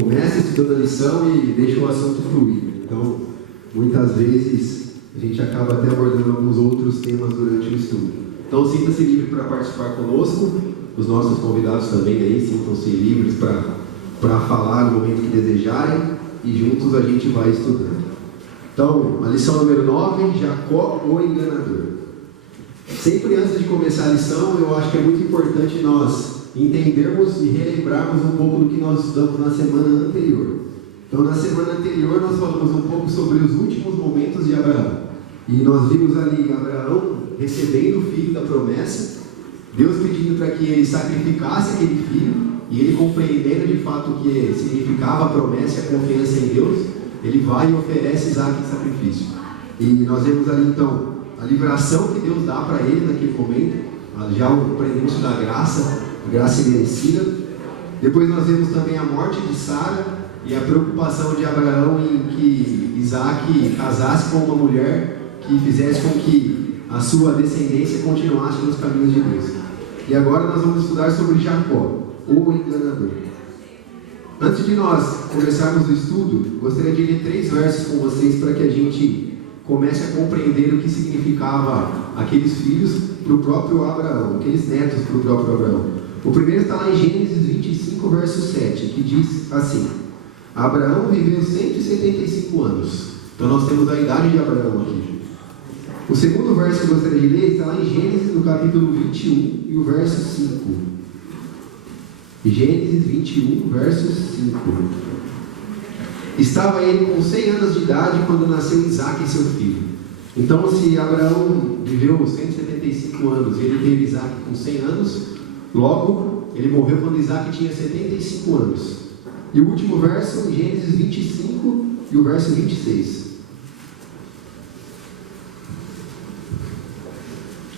começa estudando a lição e deixa o assunto fluir. Então, muitas vezes, a gente acaba até abordando alguns outros temas durante o estudo. Então, sinta-se livre para participar conosco, os nossos convidados também aí, sintam-se livres para falar no momento que desejarem, e juntos a gente vai estudando. Então, a lição número 9, Jacó, o enganador. Sempre antes de começar a lição, eu acho que é muito importante nós entendermos e relembrarmos um pouco do que nós estudamos na semana anterior. Então, na semana anterior, nós falamos um pouco sobre os últimos momentos de Abraão. E nós vimos ali Abraão recebendo o filho da promessa, Deus pedindo para que ele sacrificasse aquele filho, e ele compreendendo de fato o que significava a promessa e a confiança em Deus, ele vai e oferece Isaac em sacrifício. E nós vemos ali então a livração que Deus dá para ele naquele momento, já o prenúncio da graça, a graça imerecida. Depois nós vemos também a morte de Sara e a preocupação de Abraão em que Isaac casasse com uma mulher que fizesse com que a sua descendência continuasse nos caminhos de Deus. E agora nós vamos estudar sobre Jacó, o enganador. Antes de nós começarmos o estudo, gostaria de ler 3 versos com vocês para que a gente comece a compreender o que significava aqueles filhos para o próprio Abraão, aqueles netos para o próprio Abraão. O primeiro está lá em Gênesis 25, verso 7, que diz assim: Abraão viveu 175 anos. Então nós temos a idade de Abraão aqui. O segundo verso que eu gostaria de ler está lá em Gênesis, no capítulo 21, e o verso 5. Gênesis 21, verso 5. Estava ele com 100 anos de idade quando nasceu Isaac, seu filho. Então, se Abraão viveu 175 anos e ele teve Isaac com 100 anos, logo ele morreu quando Isaac tinha 75 anos. E o último verso, Gênesis 25 e o verso 26.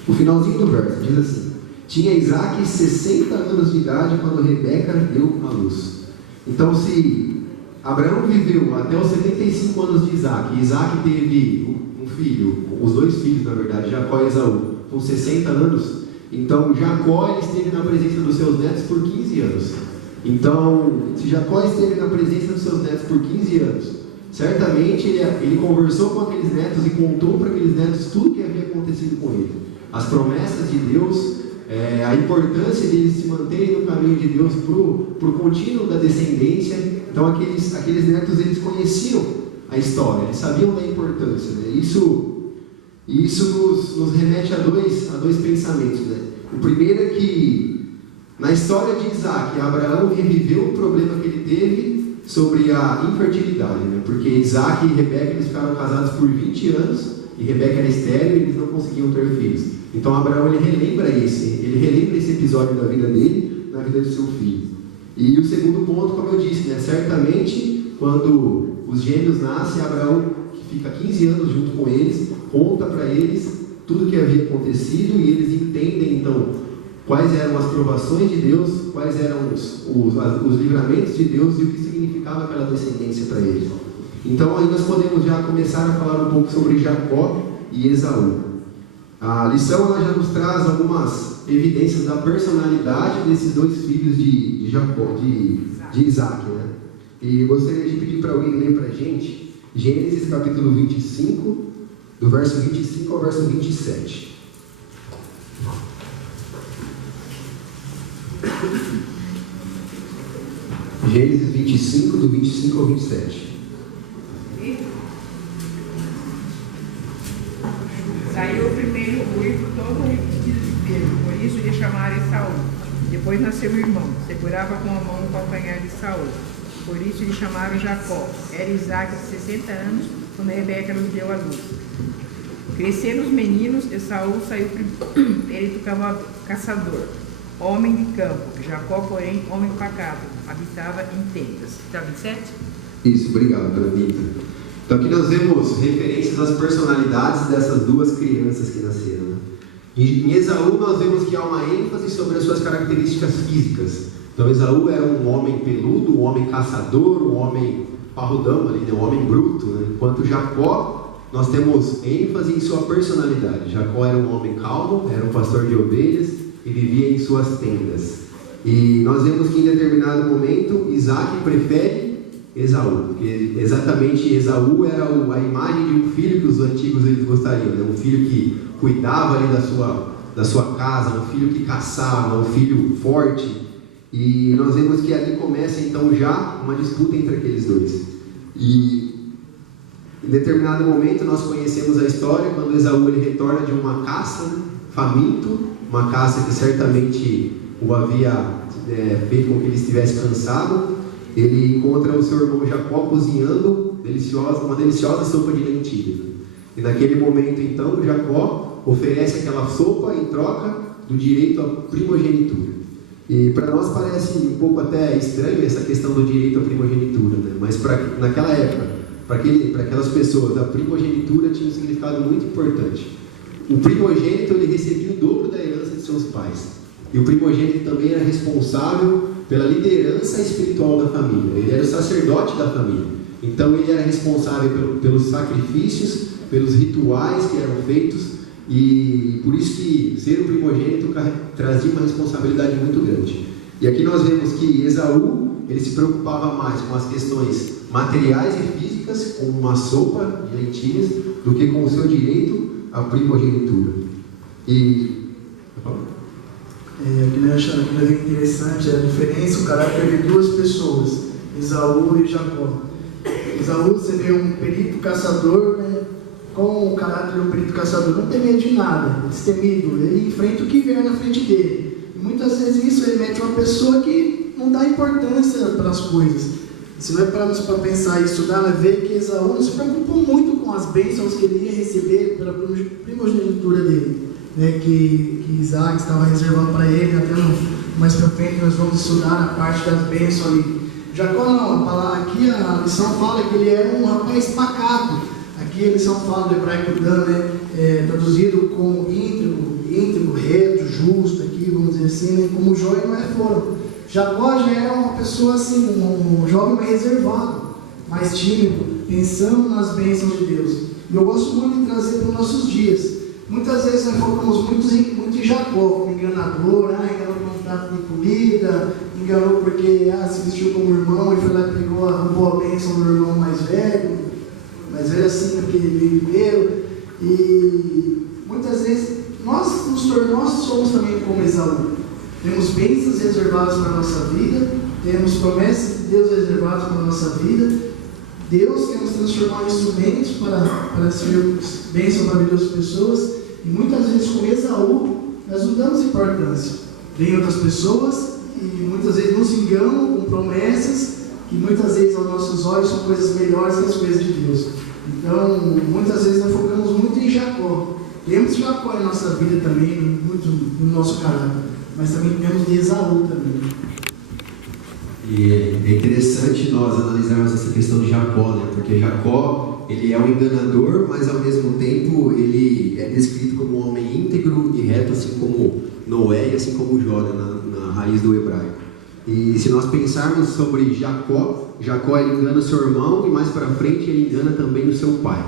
O finalzinho do verso diz assim: tinha Isaac 60 anos de idade quando Rebeca deu à luz. Então, se Abraão viveu até os 75 anos de Isaac, e Isaac teve um filho, os 2 filhos na verdade, Jacó e Esaú, com 60 anos, então Jacó ele esteve na presença dos seus netos por 15 anos. Então, se Jacó esteve na presença dos seus netos por 15 anos, certamente ele conversou com aqueles netos e contou para aqueles netos tudo o que havia acontecido com ele. As promessas de Deus, a importância de eles se manterem no caminho de Deus para o contínuo da descendência. Então aqueles netos eles conheciam a história, eles sabiam da importância, né? Isso nos remete a dois pensamentos, né? O primeiro é que na história de Isaac, Abraão reviveu o problema que ele teve sobre a infertilidade, né? Porque Isaac e Rebeca eles ficaram casados por 20 anos e Rebeca era estéril e eles não conseguiam ter filhos. Então Abraão ele relembra esse episódio da vida dele, na vida de seu filho. E o segundo ponto, como eu disse, né, certamente quando os gêmeos nascem, Abraão, que fica 15 anos junto com eles, conta para eles tudo o que havia acontecido e eles entendem então quais eram as provações de Deus, quais eram os livramentos de Deus e o que significava aquela descendência para eles. Então aí nós podemos já começar a falar um pouco sobre Jacó e Esaú. A lição ela já nos traz algumas evidências da personalidade desses 2 filhos de Jacó, de Isaac, né? E eu gostaria de pedir para alguém ler para a gente Gênesis capítulo 25, do verso 25 ao verso 27. Gênesis 25, do 25 ao 27. Saiu o primeiro ruivo todo revestido de pelo, por isso lhe chamaram Esaú. Depois nasceu o irmão, segurava com a mão o calcanhar de Esaú, por isso lhe chamaram Jacó. Era Isaac de 60 anos, quando Rebeca nos deu à luz. Cresceram os meninos, Esaú saiu perito caçador, homem de campo. Jacó, porém, homem pacato, habitava em tendas. Está 27? Isso, obrigado, dona Anitta. Então aqui nós vemos referências às personalidades dessas 2 crianças que nasceram, né? Em Esaú nós vemos que há uma ênfase sobre as suas características físicas. Então Esaú era um homem peludo, um homem caçador, um homem parrudão ali, né? Um homem bruto, né? Enquanto Jacó, nós temos ênfase em sua personalidade. Jacó era um homem calmo, era um pastor de ovelhas e vivia em suas tendas. E nós vemos que em determinado momento Isaac prefere Esaú, porque exatamente Esaú era a imagem de um filho que os antigos eles gostariam, né? Um filho que cuidava ali da sua casa, um filho que caçava, um filho forte. E nós vemos que ali começa então já uma disputa entre aqueles dois. E em determinado momento nós conhecemos a história quando Esaú ele retorna de uma caça, né? Faminto, uma caça que certamente o havia feito com que ele estivesse cansado. Ele encontra o seu irmão Jacó cozinhando uma deliciosa sopa de lentilha. E naquele momento então Jacó oferece aquela sopa em troca do direito à primogenitura. E para nós parece um pouco até estranho essa questão do direito à primogenitura, né? Mas naquela época, para aquelas pessoas, a primogenitura tinha um significado muito importante. O primogênito ele recebia o dobro da herança de seus pais. E o primogênito também era responsável pela liderança espiritual da família. Ele era o sacerdote da família. Então ele era responsável pelos sacrifícios, pelos rituais que eram feitos. E por isso que ser o primogênito trazia uma responsabilidade muito grande. E aqui nós vemos que Esaú ele se preocupava mais com as questões materiais e físicas, com uma sopa de lentilhas, do que com o seu direito à primogenitura. E que nós achamos que é interessante a diferença, o caráter de duas pessoas, Esaú e Jacó. Esaú, você vê um perito caçador, né, com o caráter de um perito caçador, não tem medo de nada, destemido, ele enfrenta o que vier na frente dele. E muitas vezes isso ele mete uma pessoa que não dá importância para as coisas. Se vai para pensar e estudar, vai ver que Esaú não se preocupou muito com as bênçãos que ele ia receber pela primogenitura dele, né, que Isaac estava reservando para ele. Até mais para frente nós vamos estudar a parte das bênçãos ali. Jacó não, aqui a lição fala que ele era um rapaz pacato. Aqui a lição fala do hebraico Dan, né, traduzido como íntegro, reto, justo, aqui vamos dizer assim, né, como Jó e Noé foram. Jacó já era uma pessoa assim, um jovem mais reservado, mais tímido, pensando nas bênçãos de Deus. E eu gosto muito de trazer para os nossos dias. Muitas vezes nós focamos muito em Jacó, como enganador, enganou com um prato de comida, enganou porque se vestiu como irmão e foi lá e roubou a bênção do irmão mais velho assim, porque ele viveu. E muitas vezes nós somos também como Esaú. Temos bênçãos reservadas para a nossa vida, temos promessas de Deus reservadas para a nossa vida. Deus quer nos transformar em instrumentos para ser bênção para a vida das pessoas. E muitas vezes com Esaú nós não damos importância. Vêm outras pessoas e muitas vezes nos enganam com promessas que muitas vezes aos nossos olhos são coisas melhores que as coisas de Deus. Então muitas vezes nós focamos muito em Jacó. Temos Jacó em nossa vida também, muito no nosso caráter, mas também temos de Esaú também. E é interessante nós analisarmos essa questão de Jacó, né? Porque Jacó, ele é um enganador, mas ao mesmo tempo ele é descrito como um homem íntegro e reto, assim como Noé e assim como Jó, né? na raiz do hebraico. E se nós pensarmos sobre Jacó ele engana o seu irmão e mais para frente ele engana também o seu pai.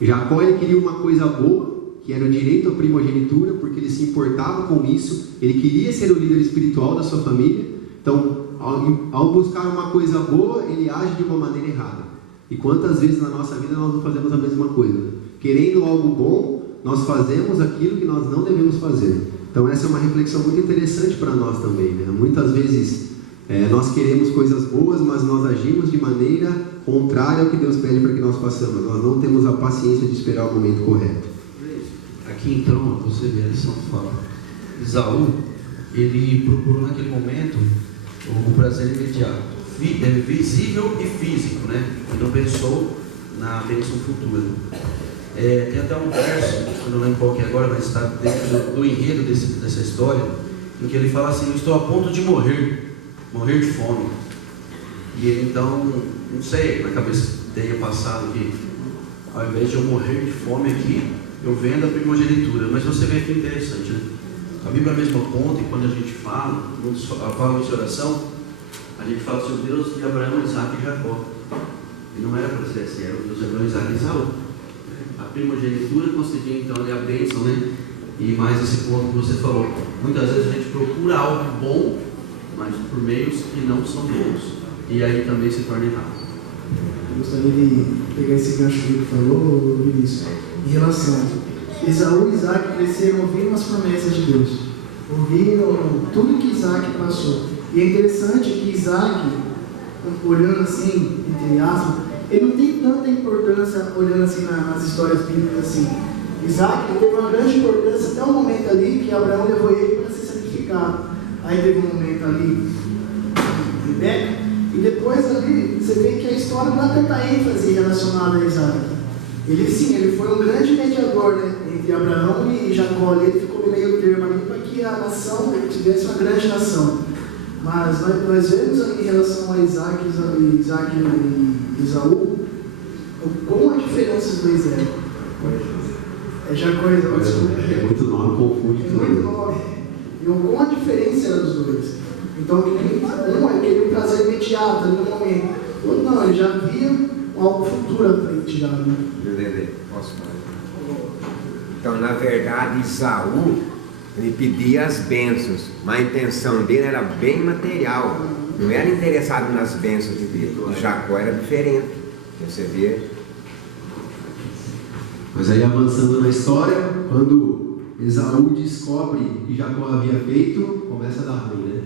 Jacó ele queria uma coisa boa, que era o direito à primogenitura, porque ele se importava com isso, ele queria ser o líder espiritual da sua família. Então, ao buscar uma coisa boa, ele age de uma maneira errada. E quantas vezes na nossa vida nós não fazemos a mesma coisa? Querendo algo bom, nós fazemos aquilo que nós não devemos fazer. Então essa é uma reflexão muito interessante para nós também, né? Muitas vezes nós queremos coisas boas, mas nós agimos de maneira contrária ao que Deus pede para que nós façamos. Nós não temos a paciência de esperar o momento correto. Aqui então, você vê a lição fala. Esaú, ele procurou naquele momento o prazer imediato, visível e físico, né? Ele não pensou na bênção futura. Tem até um verso, eu não lembro qual que é agora, mas está dentro do enredo dessa história, em que ele fala assim: eu estou a ponto de morrer de fome. E ele então, não sei, na cabeça tenha passado que ao invés de eu morrer de fome aqui, eu vendo a primogenitura. Mas você vê que interessante, né? A Bíblia mesmo aponta, e quando a gente fala em oração, a gente fala sobre o Deus de Abraão, Isaac e Jacó. E não era para ser assim, era o Deus de Abraão, Isaac e Esaú. A primogenitura constitui então ali a bênção, né? E mais esse ponto que você falou. Muitas vezes a gente procura algo bom, mas por meios que não são bons. E aí também se torna errado. Eu gostaria de pegar esse gancho que falou, Vinícius, em relação a Esaú e Isaac cresceram ouvindo as promessas de Deus, ouvindo tudo que Isaac passou. E é interessante que Isaac, olhando assim, entre aspas, ele não tem tanta importância olhando assim nas histórias bíblicas assim. Isaac teve uma grande importância até um momento ali que Abraão levou ele para ser sacrificado. Aí teve um momento ali, Rebeca, e depois ali você vê que a história não dá tanta ênfase relacionada a Isaac. Ele foi um grande mediador, né, entre Abraão e Jacó. Ele ficou no meio termo ali para que a nação tivesse uma grande nação. Mas nós vemos ali em relação a Isaac e Esaú, como a diferença dos dois é. É Jacó e Esaú, desculpa. É muito nome, confunde tudo. Muito nome. E como a diferença era dos dois. Então, um ele queria um prazer imediato, ali no momento. O outro não, ele já via algo futuro à frente já. Né? Posso falar? Então, na verdade, Esaú, ele pedia as bênçãos, mas a intenção dele era bem material, não era interessado nas bênçãos de Deus. E Jacó era diferente, você vê. Mas aí, avançando na história, quando Esaú descobre o que Jacó havia feito, começa a dar ruim, né?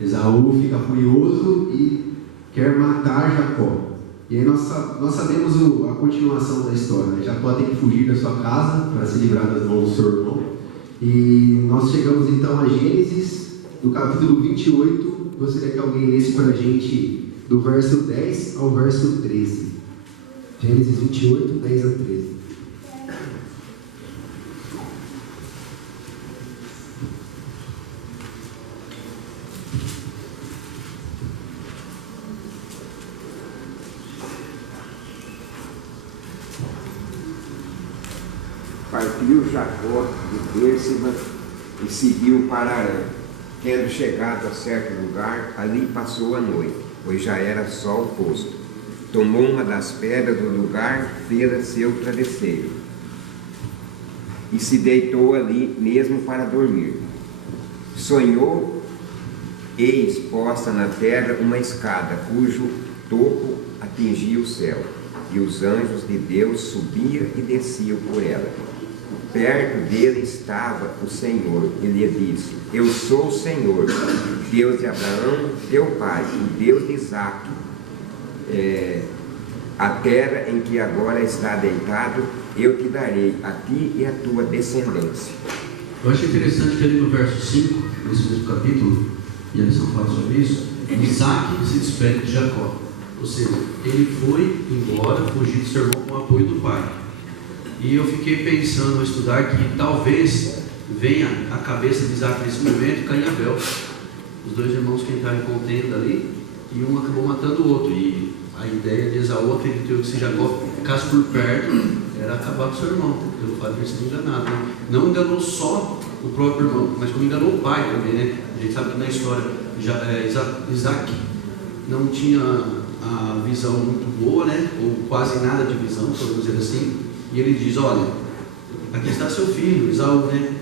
Esaú fica furioso e quer matar Jacó. E aí nós sabemos a continuação da história, né? Jacó tem que fugir da sua casa para se livrar das mãos do seu irmão. E nós chegamos então a Gênesis, no capítulo 28. Gostaria que alguém lesse para a gente do verso 10 ao verso 13. Gênesis 28, 10 a 13. Partiu Jacó de Bérseba e seguiu para Arã. Tendo chegado a certo lugar, ali passou a noite, pois já era sol posto. Tomou uma das pedras do lugar, fez seu travesseiro, e se deitou ali mesmo para dormir. Sonhou, eis posta na terra uma escada, cujo topo atingia o céu, e os anjos de Deus subiam e desciam por ela. Perto dele estava o Senhor, e lhe disse: Eu sou o Senhor, Deus de Abraão, teu pai, o Deus de Isaque. A terra em que agora está deitado, eu te darei a ti e a tua descendência. Eu acho interessante que ali no verso 5, nesse mesmo capítulo, e a lição fala sobre isso, Isaac se despede de Jacó. Ou seja, ele foi embora, fugir do seu irmão com o apoio do pai. E eu fiquei pensando ao estudar que talvez venha à cabeça de Isaac nesse momento Caim e Abel. Os dois irmãos que entraram em contenda ali, e um acabou matando o outro. E a ideia de Esaú, acredito eu, que se Jacó ficasse por perto, era acabar com o seu irmão, pelo fato de ter sido enganado. Não enganou só o próprio irmão, mas como enganou o pai também, né? A gente sabe que na história Isaac não tinha a visão muito boa, né? Ou quase nada de visão, podemos dizer assim. E ele diz: olha, aqui está seu filho, Esaú, né?